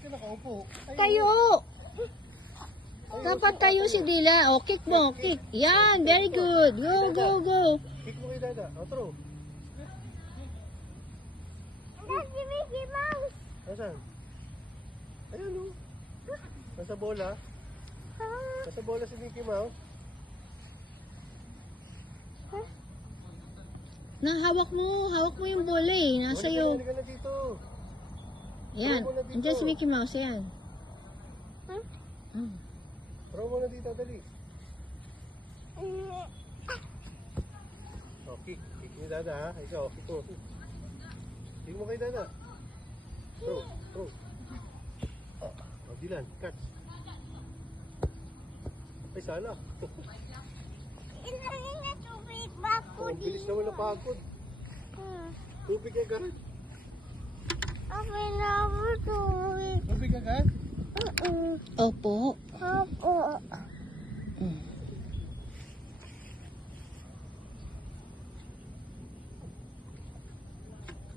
ka nakaupo? Tayo! Dapat tayo si Dila. O, kick mo, kick. Yan, very good. Go, go, go. Kick mo kay Dada. O, throw. That's the Mickey Mouse. Nasaan? Ayan o. Nasa bola. Nasa bola si Mickey Mouse. Hawak mo yung bola eh. Nasa iyo. Halika na dito. Ayan, andyan si Mickey Mouse, ayan. Throw mo na dito, dali. O, kick. Kick ni Dada ha. Ikaw, kick mo. Kick mo kay Dada. Throw, throw. O, Dylan, catch. Ay, sana. Ilagay na tubig bako Ang bilis naman ng pagod. Tubig agad. Okay na ako tubig. Tubig agad? Opo. Ako.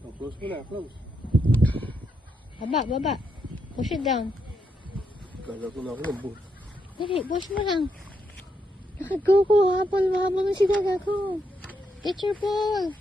O, close mo na, close. Baba. Push it down. Kala ko na ako ng bull. Dali, push mo lang. Go. Habol mo si Dada ko. Get your ball.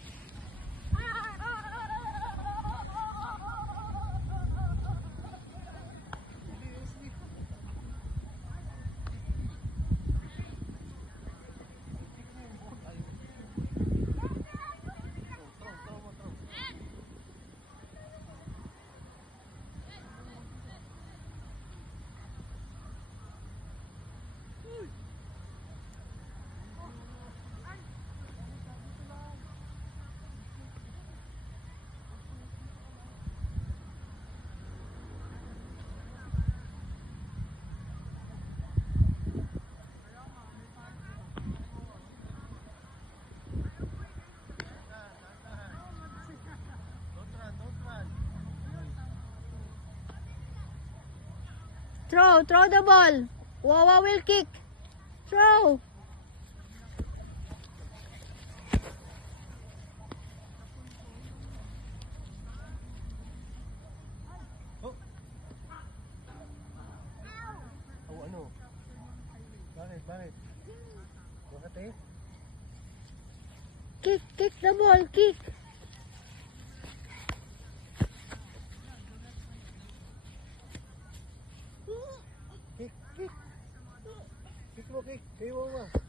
Throw the ball. Wawa will kick. Throw. Oh, ano? Bakit? Bakit eh? Kick the ball, kick. Kick. Kick mo, kick. Kayo mo.